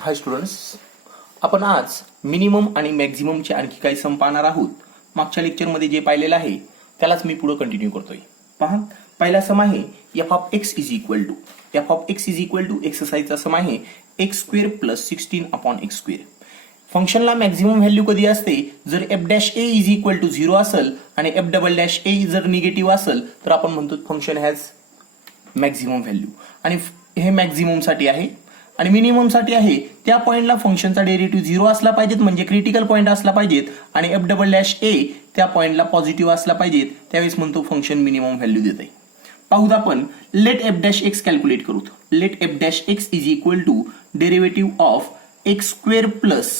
हाय students, आपण आज minimum आणि मॅक्झिममचे आणखी काही सम पाहणार आहोत. मागच्या लेक्चरमध्ये जे पाहिलेलं आहे त्यालाच मी पुढे कंटिन्यू करतोय. पहा, पहिला सम आहे f of x is equal to एक्सरसाइजचा सम आहे x square plus 16 upon x square. फंक्शनला मॅक्झिमम व्हॅल्यू कधी असते जर f dash a is equal to 0 असेल आणि एफ डबल डॅश ए जर निगेटिव्ह असेल तर आपण म्हणतो फंक्शन हॅज मॅक्झिमम व्हॅल्यू. आणि हे मॅक्झिमम साठी आहे आणि मिनिमम साठी आहे. त्या पॉइंटला फंक्शनचा डेरिव्हेटिव्ह 0 असला पाहिजेत म्हणजे क्रिटिकल पॉइंट असला पाहिजेत आणि एफ डबल डॅश ए त्या पॉइंटला पॉझिटिव्ह असला पाहिजेत, त्यावेळेस म्हणतो फंक्शन मिनिमम व्हॅल्यू देत आहे. पाहूत आपण let f dash x calculate करू. Let f dash x is equal to derivative of x square plus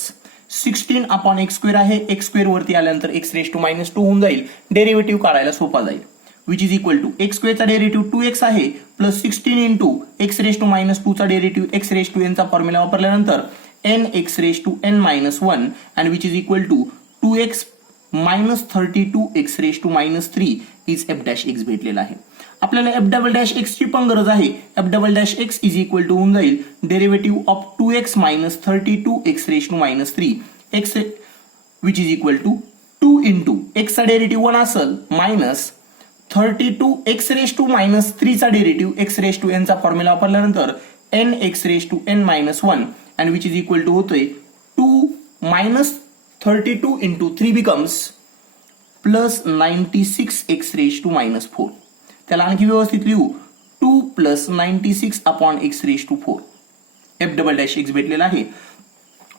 16 upon x square आहे. एक्स स्क्वेअर वरती आल्यानंतर एक्स रेस टू मायनस 2 होऊन जाईल. डेरिव्हेटिव्ह काढायला सोपा जाईल. Which is equal to x स्क्वेअरचा डेरिव्हेटिव्ह 2x आहे plus 16 into x raise to minus 2 चा डेरिव्हेटिव्ह एक्स रेस टू एनचा फॉर्म्युला वापरल्यानंतर n x raise to n minus 1 and which is equal to 2x minus 32 x raise to minus 3 is f dash x भेटलेला आहे. आपल्याला F double dash x ची पण गरज आहे. F double dash x is equal to होऊन जाईल derivative of 2x minus 32 x raise to minus 3 x which is equal to 2 into x चा डेरिव्हेटिव्ह 1 असेल minus 32 x raise to minus 3 चा derivative x raise to n चा formula वापरल्यानंतर n x raise to n minus 1 and which is equal to होतोय 2 minus 32 into 3 becomes plus 96 x raise to minus 4. त्याला आणखी व्यवस्थित लिहू 2 plus 96 upon x raise to 4. F double dash x भेटलेला आहे.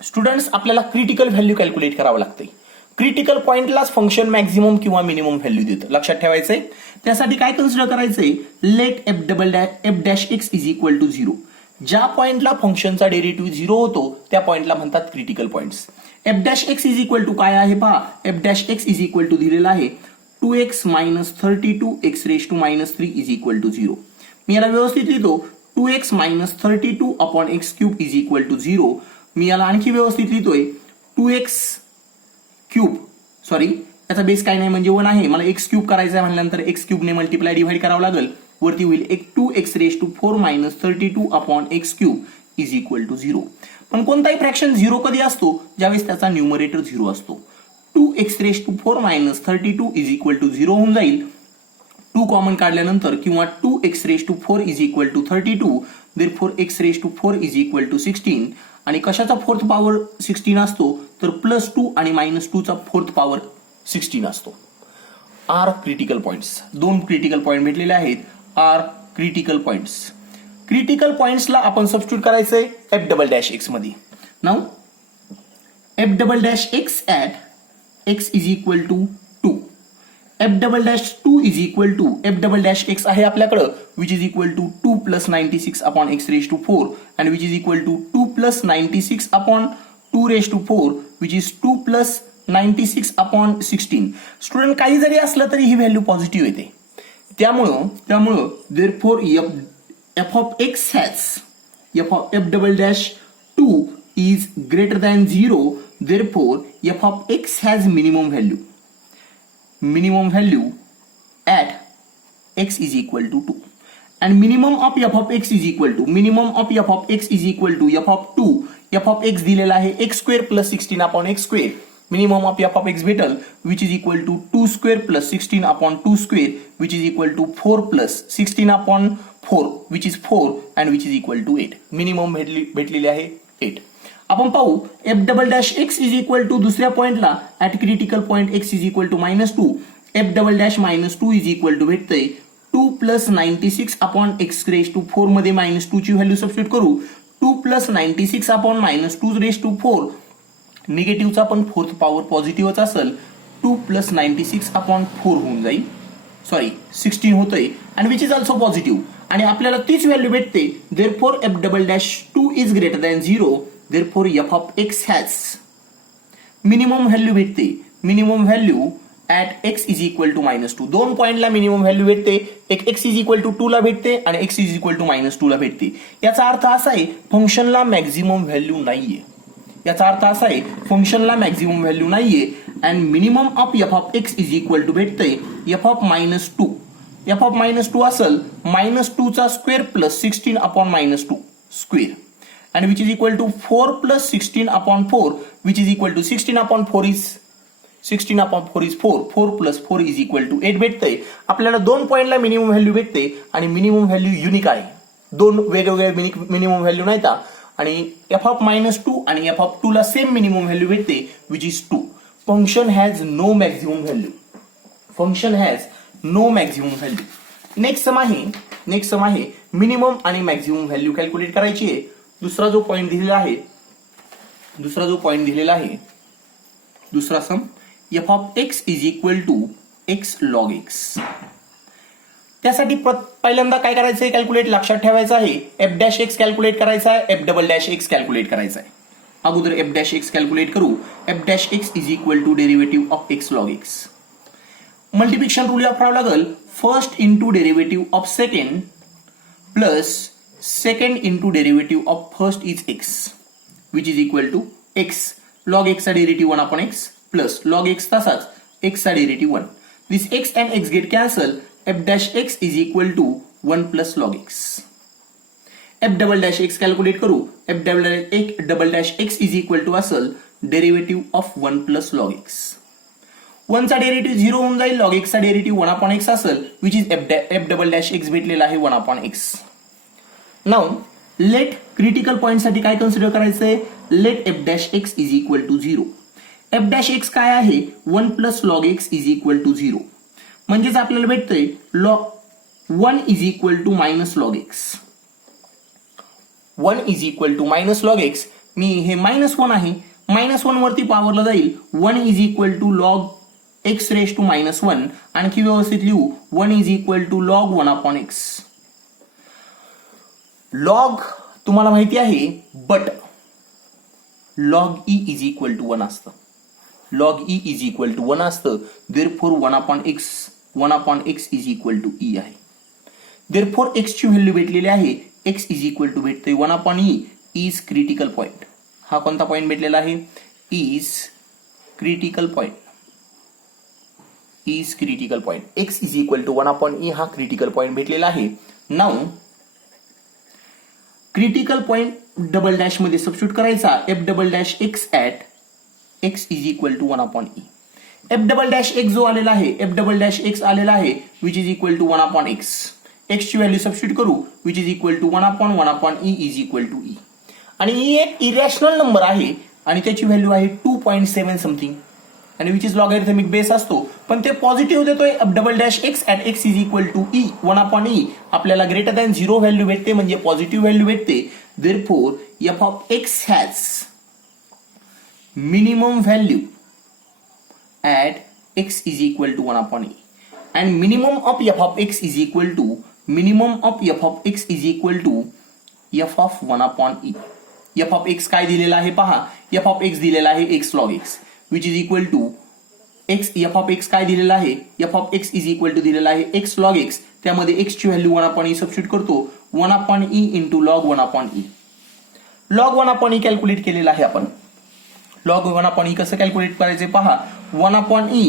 Students, आपल्याला क्रिटिकल व्हॅल्यू कॅल्क्युलेट करावं लागते. क्रिटिकल पॉइंटलाच फंक्शन मॅक्झिमम किंवा मिनिमम व्हॅल्यू देतं, लक्षात ठेवायचंय. त्यासाठी काय कन्सिडर करायचंय, let f dash x is equal to 0. ज्या पॉइंटला फंक्शनचा डेरिव्हेटिव्ह 0 होतो त्या पॉइंटला म्हणतात critical points. F dash x is equal to काय आहे पहा, f dash x is equal to दिलेला आहे 2x minus 32 x raise to minus 3 is equal to 0. मी याला व्यवस्थित लिहितो 2x minus 32 upon x cube is equal to 0. मी याला आणखी व्यवस्थित लिहितोय 2x क्यूब, सॉरी याचा बेस काय नाही म्हणजे 1 आहे. मला एक्स क्यूब करायचा आहे म्हणल्यानंतर एक्स क्यूब ने मल्टिप्लाय डिवाइड करावं लागेल. वरती होईल 2x raise to 4 minus 32 upon x cube is equal to 0. पण कोणताही फ्रॅक्शन 0 कधी असतो, ज्यावेळेस त्याचा न्यूमरेटर 0 असतो. 2x raise to 4 minus 32 is equal to 0 होऊन जाईल. 2 कॉमन काढल्यानंतर किंवा 2x raise to 4 is equal to 32. Therefore x raise to 4 is equal to 16. आणि कशाचा फोर्थ पॉवर 16 असतो तर प्लस 2 आणि मायनस 2 चा फोर्थ पॉवर 16 असतो. Are critical points, 2 critical point भेटलेले आहेत. Are critical points. क्रिटिकल पॉइंट्सला आपण सबस्टिट्यूट करायचंय एफ डबल डॅश एक्स मध्ये. Now f double dash x at x is equal to 2. F double dash 2 is equal to f double dash x आहे आपल्याकडं which is equal to 2 plus 96 upon x raise to 4 and which is equal to 2 plus 96 upon 2 raise to 4 which is 2 plus 96 upon 16. Student, काही जरी असलं तरी ही value positive येते. त्यामुळं therefore f of x has f double dash 2 is greater than 0. Therefore f of x has minimum value at x is equal to 2 and minimum of f of x is equal to f of 2. f of x दिलेला आहे x square plus 16 upon x square. minimum of f of x भेटल which is equal to 2 square plus 16 upon 2 square which is equal to 4 plus 16 upon 4 which is 4 and which is equal to 8. minimum भेटलेले आहे 8. आपण पाहू f double dash x is equal to दुसऱ्या पॉइंटला at critical point x is equal to minus 2. F double dash minus 2 is equal to भेटतंय 2 plus 96 upon x raise to 4 मध्ये minus 2 ची value substitute करू. 2 plus 96 upon minus 2 raise to 4. निगेटिव्हचा पण fourth power पॉझिटिव्हच असेल. 2 plus 96 upon 4 होऊन जाईल, sorry 16 होतंय and which is also positive. आणि आपल्याला तीच व्हॅल्यू भेटते. Therefore f double dash 2 is greater than 0. Therefore f of x has minimum value भेटते. Minimum value at x is equal to minus 2. 2 पॉइंटला minimum value भेटते. एक x is equal to 2 ला भेटते आणि x is equal to minus 2 ला भेटते. याचा अर्थ असा आहे फंक्शनला मॅक्झिमम व्हॅल्यू नाहीये. And minimum of f of x is equal to भेटतंय f of minus 2. F of minus 2 असेल मायनस 2 चा square plus 16 upon minus 2 square. and which is equal to 4 plus 16 upon 4, which is equal to 16 upon 4 is 4. 4 plus 4 is equal to 8 भेटतंय. आपल्याला 2 पॉइंटला minimum value भेटते आणि minimum value unique आहे. 2 वेगवेगळे minimum value नाहीत आणि f ऑफ -2 आणि f ऑफ 2 ला सेम मिनिमम व्हॅल्यू भेटते which is 2. Function has no maximum value. Next sum आहे मिनिमम आणि मॅक्झिमम व्हॅल्यू कॅल्क्युलेट करायची आहे. दुसरा जो पॉइंट दिलेला आहे दुसरा sum f of x is equal to x log x. त्यासाठी पहिल्यांदा काय करायचं आहे, कॅल्क्युलेट लक्षात ठेवायचं आहे. f डॅश x कॅल्क्युलेट करायचा आहे, f double dash x calculate करायचा आहे. अगोदर f डॅश x कॅल्क्युलेट करू. f dash x is equal to derivative of x log x. Multiplication rule वापरावं लागेल. First into derivative of second plus second into derivative of first is x which is equal to x log x चा derivative 1 upon x plus log x तसाच x चा derivative 1. This x and x get cancel. f dash x is equal to 1 plus log x. f double dash x calculate करू. f double dash x is equal to असेल derivative of 1 plus log x. 1 चा derivative 0 होऊन जाईल. log x चा derivative 1 upon x असेल which is f double dash x भेटलेला आहे 1 upon x. Now let critical point साठी काय कन्सिडर करायचंय. Let f dash x is equal to 0. f dash x काय आहे 1 plus log x is equal to 0. म्हणजेच आपल्याला भेटतंय 1 is equal to minus log x. 1 is equal to minus log x. मी हे -1 आहे, -1 वरती पॉवरला जाईल. 1 is equal to log x raise to -1. आणखी व्यवस्थित लिहू. 1 is equal to log 1 upon x. Log तुम्हाला माहिती आहे but log e is equal to 1 असतं. log e is equal to 1 असतं. Therefore 1 upon x is equal to e आहे. Therefore x ची व्हॅल्यू भेटलेली आहे. x इज इक्वल टू भेटते 1 upon e is critical point. हा कोणता पॉइंट भेटलेला आहे. Is critical point. x is equal to 1 upon e हा क्रिटिकल पॉइंट भेटलेला आहे. Now critical point double dash मध्ये सबस्टिट्यूट करायचा. f double dash x at x is equal to 1 upon e. f double dash x जो आलेला आहे f double dash x आलेला आहे which is equal to 1 upon x. x ची value substitute करू which is equal to 1 upon e is equal to e. आणि e एक irrational number आहे आणि त्याची व्हॅल्यू आहे 2.7 समथिंग आणि विच इज लॉगॅरिथमिक बेस असतो. पण ते पॉझिटिव्ह देतोय. f double dash x at x is equal to e 1 upon e. आपल्याला ग्रेटर दॅन 0 व्हॅल्यू भेटते म्हणजे पॉझिटिव्ह व्हॅल्यू भेटते. Therefore f of x has minimum value at x is equal to 1 upon e and minimum of f of x is equal to f of 1 upon e. f of x काय दिलेला आहे पहा. f of x दिलेला आहे x log x which is equal to x. f of x काय दिलेला आहे. f of x is equal to दिलेला आहे x log x. त्यामध्ये x ची व्हॅल्यू 1 upon e सबस्टिट्यूट करतो. 1 upon e into log 1 upon e. log 1 upon e calculate केलेला आहे आपण. log 1 upon e कसं कॅल्क्युलेट करायचे पहा. 1 upon e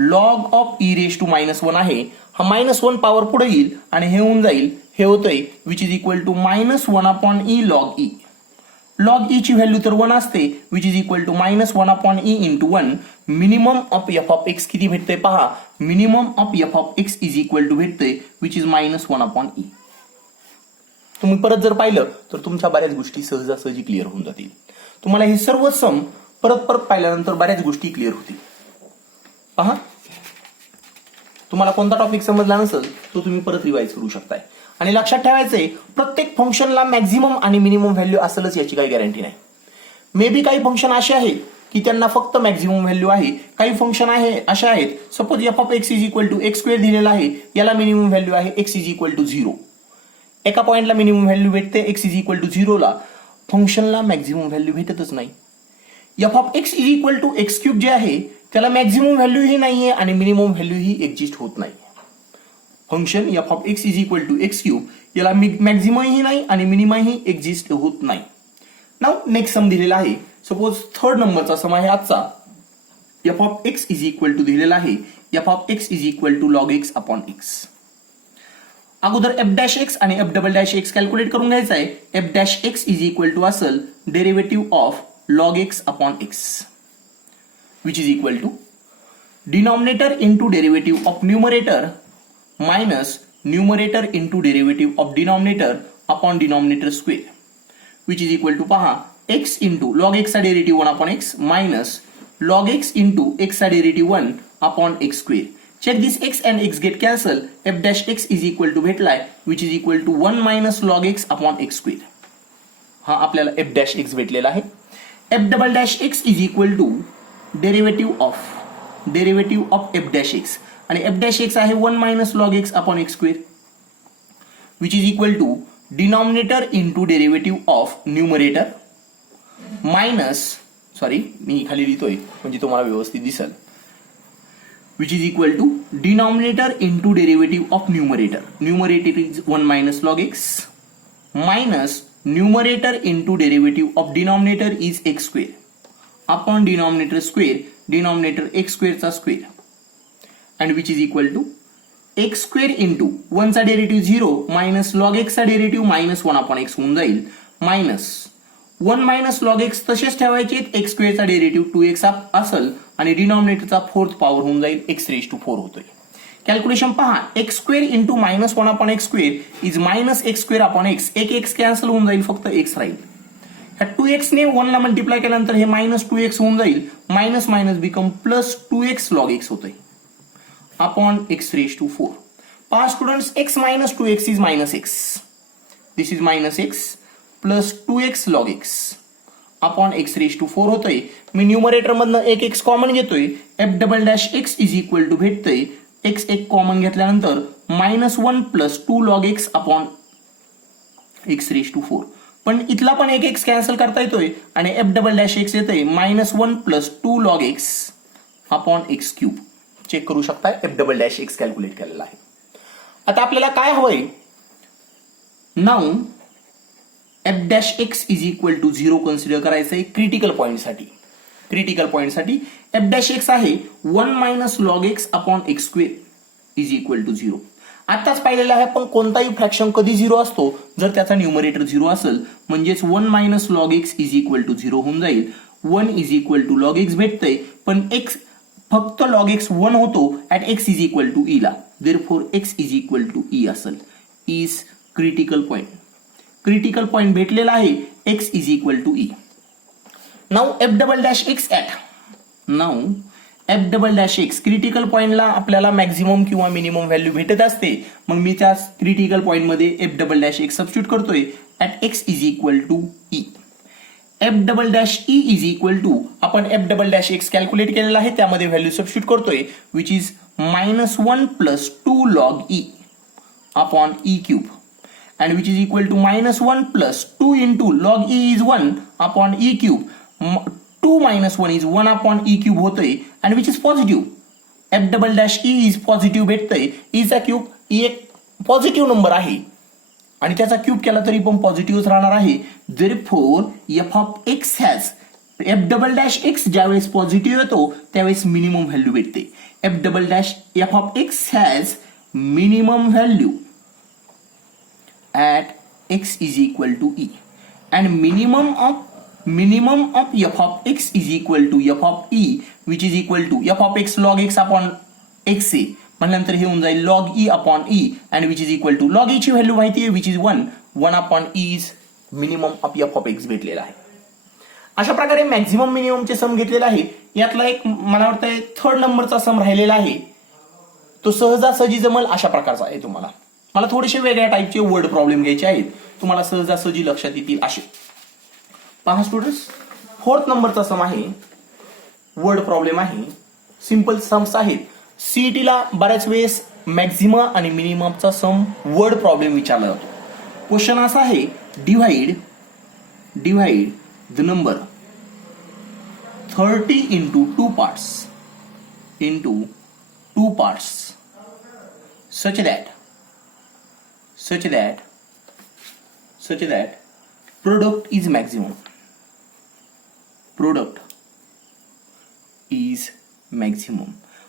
log of e raise to -1 आहे. हा -1 पॉवर पुढे येईल आणि हे होऊन जाईल. हे होतंय which is equal to -1 upon e log e. log e ची व्हॅल्यू तर 1 असते which is equal to -1 upon e into 1. Minimum of f of x किती भेटतंय पहा. Minimum of f of x is equal to भेटतंय which is -1 upon e. तुम्ही परत जर पाहिलं तर तुमच्या बऱ्याच गोष्टी सहजासहजी क्लिअर होऊन जातील. तुम्हाला हे सर्व सम परत पाहिल्यानंतर बऱ्याच गोष्टी क्लिअर होतील. पहा तुम्हाला कोणता टॉपिक समजला नसेल तो तुम्ही परत रिवाइज करू शकताय. आणि लक्षात ठेवायचंय प्रत्येक फंक्शनला मॅक्झिमम आणि मिनिमम व्हॅल्यू असेलच याची काही गॅरंटी नाही. मे बी काही फंक्शन असे आहेत की त्यांना फक्त मॅक्झिमम व्हॅल्यू आहे. काही फंक्शन आहे अशा आहेत suppose f of x is equal to x square दिलेला आहे. याला मिनिमम व्हॅल्यू आहे x इज इक्वल टू 0. एका पॉइंटला मिनिमम व्हॅल्यू भेटते x इज इक्वल टू 0 ला. फंक्शनला मॅक्झिमम व्हॅल्यू भेटतच नाही. f of x is equal to x cube जे आहे त्याला मॅक्झिमम व्हॅल्यू ही नाहीये आणि मिनिमम व्हॅल्यू ही एक्झिस्ट होत नाही. Function f of x is equal to x cube याला मॅक्झिमम ही नाही आणि मिनिमम ही एक्झिस्ट होत नाही. नाउ नेक्स्ट सम दिलेला आहे. सपोज थर्ड नंबरचा सम आहे आजचा. f of x is equal to दिलेला आहे f of x is equal to log x upon x. अगोदर एफ डॅश एक्स आणि f double dash x calculate करून घ्यायचा आहे. F dash x is equal to असेल derivative of log x upon x which is equal to denominator into derivative of numerator minus numerator into derivative of denominator upon denominator square which is equal to पहा x into log एक्सचा derivative 1 upon x minus log x into x चा derivative 1 upon x square. Check this x and x get cancel. F dash x is equal to भेटलाय which is equal to 1 minus log x upon x square. हा आपल्याला f dash x भेटलेला आहे. f double dash x is equal to derivative of f dash x आणि f dash x आहे 1 minus log x upon x square which is equal to denominator into derivative of numerator minus मी खाली लिहितोय म्हणजे तुम्हाला व्यवस्थित दिसेल which is equal to denominator into derivative of numerator is 1 minus log x minus numerator into derivative of denominator is x square upon denominator x स्क्वेअरचा square and which is equal to x square into 1 चा derivative 0 minus log एक्सचा derivative minus 1 upon x होऊन जाईल minus 1 minus log x तसेच ठेवायचे x स्क्वेअरचा derivative 2x असेल आणि डिनॉमिनेटरचा 4th पॉवर होऊन जाईल x रेज टू 4 होतोय. कॅल्क्युलेशन पहा x square into minus 1 upon x square is minus x square upon x. एक एक्स कॅन्सल होऊन जाईल फक्त एक्स राहील. ह्या 2x ने 1 ला मल्टिप्लाय केल्यानंतर हे मायनस 2x होऊन जाईल minus minus become plus 2x log x होतोय अपॉन एक्स रेज टू 4. पहा students x minus 2x is minus x. This is minus x plus 2x log x upon x raise to 4 होतोय. मी numerator मधनं एक x common घेतोय. F double dash x is equal to भेटतंय x एक common घेतल्यानंतर minus 1 plus 2 log x upon x raise to 4. पण इथला पण एक एक्स कॅन्सल करता येतोय आणि एफ डबल डॅश एक्स येतोय minus 1 plus 2 log x upon x cube. Check करू शकता f double dash x calculate केलेला आहे. आता आपल्याला काय हवंय now f dash x is equal to 0 consider करायचं आहे क्रिटिकल पॉईंटसाठी एफ डॅश एक्स आहे 1 minus log x upon x square is equal to 0. आताच पाहिलेलं आहे पण कोणताही फ्रॅक्शन कधी 0 असतो जर त्याचा न्यूमरेटर 0 असेल म्हणजेच 1 minus log x is equal to 0 होऊन जाईल. 1 is equal to log x भेटतंय पण एक्स फक्त लॉग एक्स 1 होतो at x is equal to e ला. Therefore x is equal to e असेल. इज क्रिटिकल पॉइंट भेटलेला आहे x is equal to e. Now f double dash x critical पॉइंटला आपल्याला मॅक्झिमम किंवा मिनिमम व्हॅल्यू भेटत असते. मग मी त्या क्रिटिकल पॉइंट मध्ये f double dash x substitute करतोय at x is equal to e. F double dash e is equal to आपण f double dash x calculate केलेला आहे त्यामध्ये व्हॅल्यू सबस्टिट्यूट करतोय which is minus 1 plus 2 log e upon e cube and which is equal to minus 1 plus 2 into log e is 1 upon e cube. 2 minus 1 is 1 upon e cube होतोय and which is positive. f double dash e is positive भेटतंय. e चा cube e एक positive number आहे आणि त्याचा cube केला तरी पण पॉझिटिव्हच राहणार आहे. Therefore f of x has f double dash x ज्यावेळेस पॉझिटिव्ह येतो त्यावेळेस मिनिमम व्हॅल्यू भेटते. f double dash f of x has minimum value at x is equal to e and minimum of f of x is equal to f of e which is equal to f of x log x upon x a म्हणल्यानंतर हे होऊन जाईल log e upon e and which is equal to log e ची value माहिती आहे which is 1 upon e is minimum of f of x भेटलेला आहे. अशा प्रकारे मॅक्झिमम मिनिममचे सम घेतलेला आहे. यातला एक मला वाटतंय 3rd नंबरचा सम राहिलेला आहे तो सहजासहजी जमल अशा प्रकारचा आहे. तुम्हाला मला थोडेसे वेगळ्या टाईपचे वर्ड प्रॉब्लेम घ्यायचे आहेत तुम्हाला सहजासहजी लक्षात येतील असे. पहा स्टुडंट्स 4th नंबरचा सम आहे वर्ड प्रॉब्लेम आहे. सिंपल सम्स आहेत. सीईटीला बऱ्याच वेळेस मॅक्झिमम आणि मिनिममचा सम वर्ड प्रॉब्लेम विचारला जातो. क्वेश्चन असा आहे divide the number 30 into 2 parts such that product is maximum.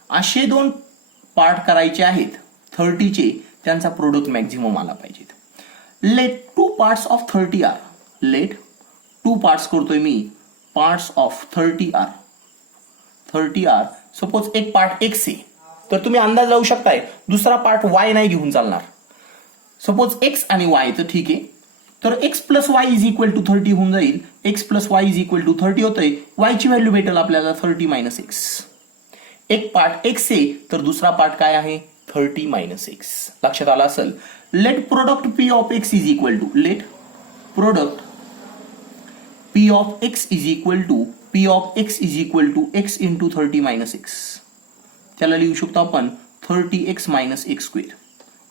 असे 2 पार्ट करायचे आहेत 30 चे त्यांचा प्रोडक्ट मॅक्झिमम आला पाहिजे. Let 2 parts of 30 are. Let 2 parts करतोय मी, parts of 30 are. 30 are. Suppose एक पार्ट एक्स आहे, तर तुम्ही अंदाज लावू शकताय दुसरा पार्ट वाय नाही घेऊन चालणार. सपोज एक्स आणि वाय, तर ठीक आहे, तर x plus y is equal to 30 होऊन जाईल. X plus y is equal to 30 होतंय. वायची व्हॅल्यू भेटेल आपल्याला 30 मायनस एक्स. एक पार्ट एक्स आहे तर दुसरा पार्ट काय आहे 30 मायनस एक्स. लक्षात आलं असेल. Let product p of x is equal to, let product p of x is equal to, p of x is equal to x into 30 minus x. त्याला लिहू शकतो आपण 30x minus x square.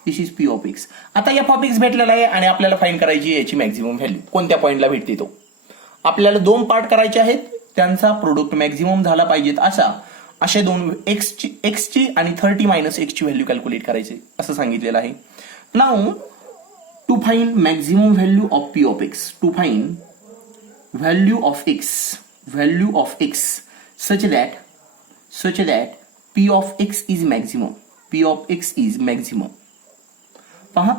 This is p of x. आता f of x भेटलेला आहे आणि आपल्याला find करायची याची मॅक्झिमम व्हॅल्यू. कोणत्या पॉईंटला भेटते तो. आपल्याला 2 पार्ट करायचे आहेत, त्यांचा प्रोडक्ट मॅक्झिमम झाला पाहिजेत असे दोन एक्सची आणि 30 मायनस एक्सची व्हॅल्यू कॅल्क्युलेट करायची असं सांगितलेलं आहे. Now to find maximum value of p of x, to find value of x such that p of x is maximum. p of x is maximum. पहा,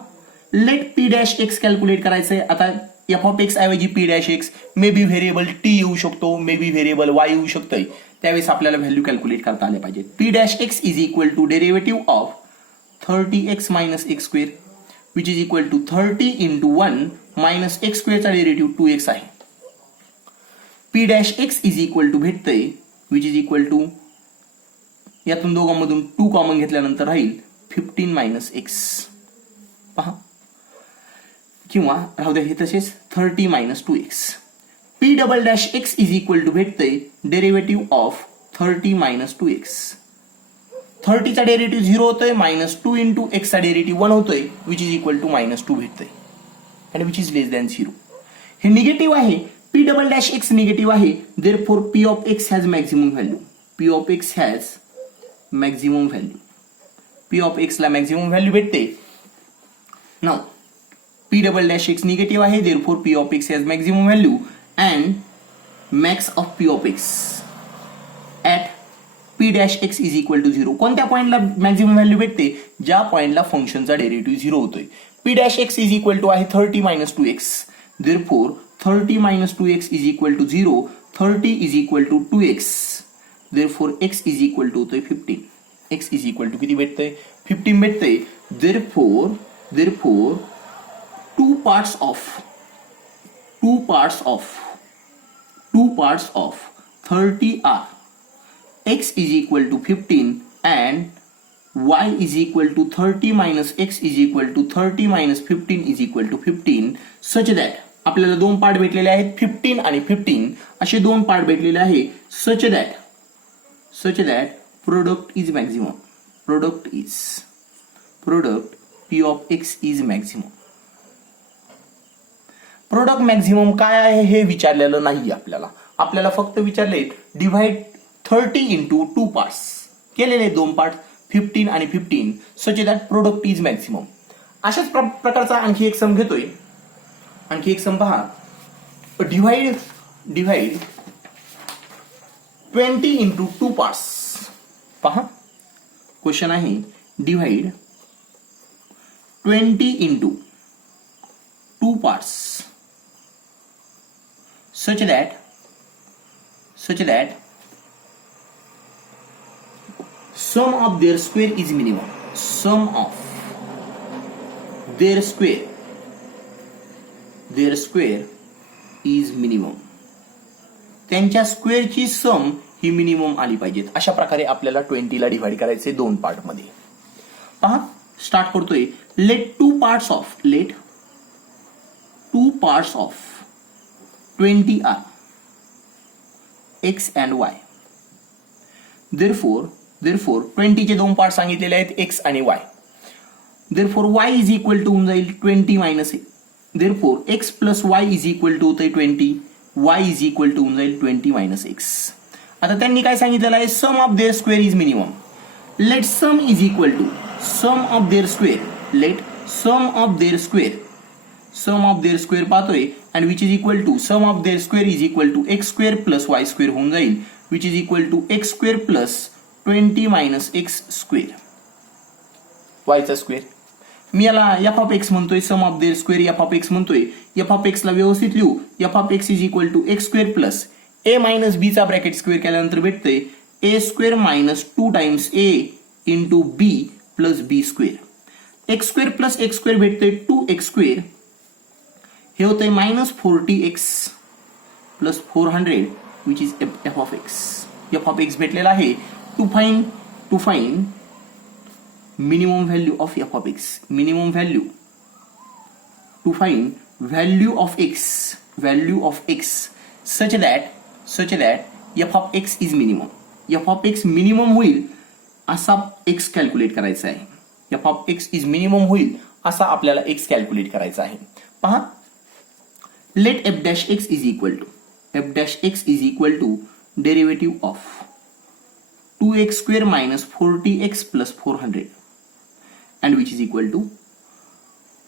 let p dash x calculate करायचंय. आता f of x ऐवजी p dash x, may be variable t येऊ शकतो, मे be variable y येऊ शकतंय. त्यावेळेस आपल्याला व्हॅल्यू कॅल्क्युलेट करता आले पाहिजे. p dash x is equal to derivative of 30x minus x square which is equal to 30 into 1 minus x स्क्वेअरचा डेरिव्हेटिव्ह 2x आहे. p dash x is equal to भेटतंय विच इज इक्वल टू, यातून दोघांमधून 2 common घेतल्यानंतर राहील 15 minus x. पहा, किंवा राहू द्या हे तसेच 30 minus 2x. p double dash x is equal to भेटतंय डेरिव्हेटिव्ह ऑफ 30 मायनस 2x. 30 चा डेरिव्हेटिव्ह 0 होतोय, मायनस 2 इंटू x चा डेरिव्हेटिव्ह 1 होतोय which is equal to minus 2 भेटतंय आणि विच इज लेस दॅन 0. हे निगेटिव्ह आहे. p double dash x negative आहे. Therefore p of x has maximum value. p of x has maximum value. p of x ला maximum value भेटते. Now p double dash x negative आहे. Therefore p of x has maximum value and max of p of x at p dash x is equal to 0. कोणत्या पॉइंटला maximum value भेटते, ज्या पॉइंटला फंक्शनचा derivative 0 होतोय. p dash x is equal to आहे 30 minus 2x. Therefore 30 minus 2x is equal to 0. 30 is equal to 2x. Therefore x is equal to होतोय 15. x is equal to किती भेटतंय 15 भेटतंय. Therefore two parts of 30 are x is equal to 15 and y is equal to 30 minus x is equal to 30 minus 15 is equal to 15 such that आपल्याला 2 part भेटलेले आहेत 15 आणि 15 असे 2 part भेटलेले आहे such that product is maximum. Product p of x is maximum. Product maximum काय आहे हे विचारलेलं नाही आपल्याला फक्त विचारले डिव्हाइड 30 इंटू 2 पार्ट्स केलेले 2 पार्ट 15 आणि 15 such that product is maximum. अशाच प्रकारचा आणखी एक सम घेतोय. आणखी एक सम पहा. Divide 20 into 2 parts. पहा, क्वेश्चन आहे divide 20 into 2 parts such that sum of their square is minimum. Sum of their square is minimum. त्यांच्या स्क्वेअरची सम ही मिनिमम आली पाहिजेत. अशा प्रकारे आपल्याला 20 ला डिवाइड करायचे 2 पार्ट मध्ये. पहा, स्टार्ट करतोय. Let 2 parts of 20 are x and y. Therefore 20 चे 2 पार्ट सांगितलेले आहेत x आणि y. Therefore y is equal to होऊन जाईल 20 minus a. Therefore x plus y is equal to होतंय 20. y is equal to होऊन जाईल 20 minus x. आता त्यांनी काय सांगितलेलं आहे, sum of their square is minimum. Let sum is equal to sum of their square. Let sum of their square पाहतोय and which is equal to sum of their square is equal to x square plus y square होऊन जाईल which is equal to x square plus 20 minus x square. y चा square मी याला f of x म्हणतोय, sum of their square f of x म्हणतोय. F of x ला व्यवस्थित लिहू, f of x is equal to x square plus a minus b चा bracket square केल्यानंतर भेटतंय a square minus 2 times a into b plus b square. X square plus x square भेटतंय 2x square. हे होतंय minus 40x plus 400 which is F of x. F of x भेटलेला आहे. To find minimum value of f of x, minimum value to find value of x such that f of x is minimum. f of x minimum होईल असा x calculate करायचा आहे. f of x is minimum होईल असा आपल्याला x calculate करायचा आहे. पहा, let f dash x is equal to derivative of 2x square minus 40x plus 400 and which is equal to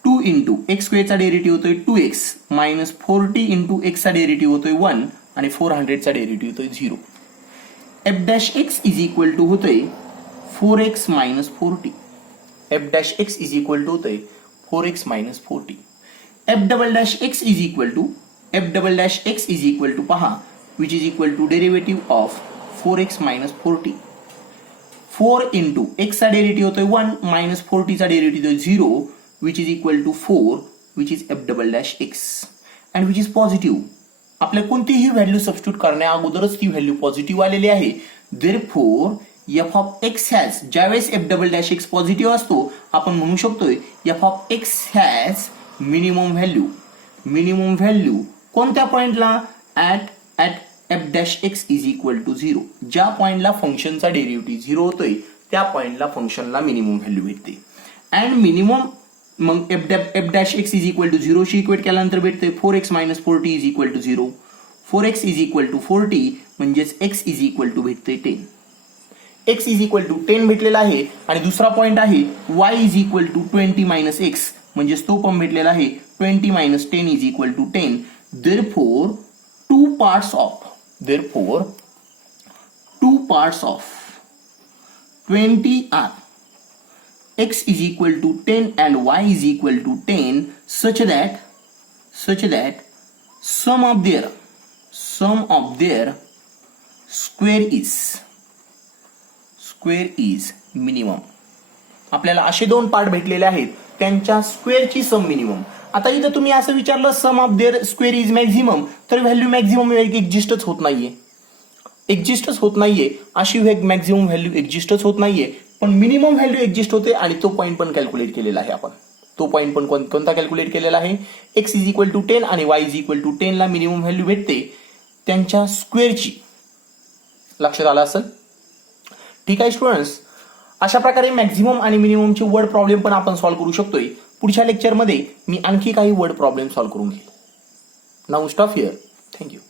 2 into x square चा derivative होतोय 2x minus 40 into x चा derivative होतोय 1 आणि 400 चा डेरिव्हेटिव्ह होतोय 0. f dash x is equal to होतोय 4x minus 40. f dash x is equal to होतोय 4x minus 40. f double dash x is equal to पहा which is equal to derivative of 4x minus 40. 4 into x चा derivative होतोय 1 minus 40 चा derivative होतोय 0 which is equal to 4 which is f double dash x and which is positive. आपल्या कोणतीही value substitute करण्या अगोदरच ती व्हॅल्यू पॉझिटिव्ह आलेली आहे. Therefore f of x has, ज्यावेळेस f double dash x positive असतो आपण म्हणू शकतोय f of x has minimum value. Minimum value कोणत्या पॉइंटला? At f dash x is equal to 0. ज्या पॉइंटला फंक्शनचा डेरिव्हेटिव्ह 0 होतोय त्या पॉइंटला फंक्शनला मिनिमम व्हॅल्यू भेटते. अँड मिनिमम मग f dash x is equal to 0 she equate केल्यानंतर भेटते 4x minus 40 is equal to 0. 4x is equal to 40 म्हणजेच x is equal to भेटते 10. x is equal to 10 भेटलेला आहे. आणि दुसरा पॉइंट आहे y is equal to 20 minus x म्हणजेच तो पण भेटलेला आहे 20 minus 10 is equal to 10. Therefore two parts of 20 are x is equal to 10 and y is equal to 10 such that sum of their square is minimum. आपल्याला असे दोन part भेटलेले आहेत त्यांच्या स्क्वेअरची सम मिनिमम. आता इथं तुम्ही असं विचारलं sum of their square is maximum, तर व्हॅल्यू मॅक्झिमम एक्झिस्टच होत नाहीये. अशी मॅक्झिमम व्हॅल्यू एक्झिस्टच होत नाहीये, पण मिनिमम व्हॅल्यू एक्झिस्ट होते आणि तो पॉईंट पण कॅल्क्युलेट केलेला आहे आपण. तो पॉईंट पण कोणता कॅल्क्युलेट केलेला आहे? x इज इक्वल टू 10 आणि y इज इक्वल टू 10 ला मिनिमम व्हॅल्यू भेटते त्यांच्या स्क्वेअरची. लक्षात आलं असेल? ठीक आहे स्टुडंट्स, अशा प्रकारे मॅक्झिमम आणि मिनिममचे वर्ड प्रॉब्लेम पण आपण सॉल्व्ह करू शकतोय. पुढच्या लेक्चरमध्ये मी आणखी काही वर्ड प्रॉब्लेम सॉल्व्ह करून घेईल. Now stop here. थँक्यू.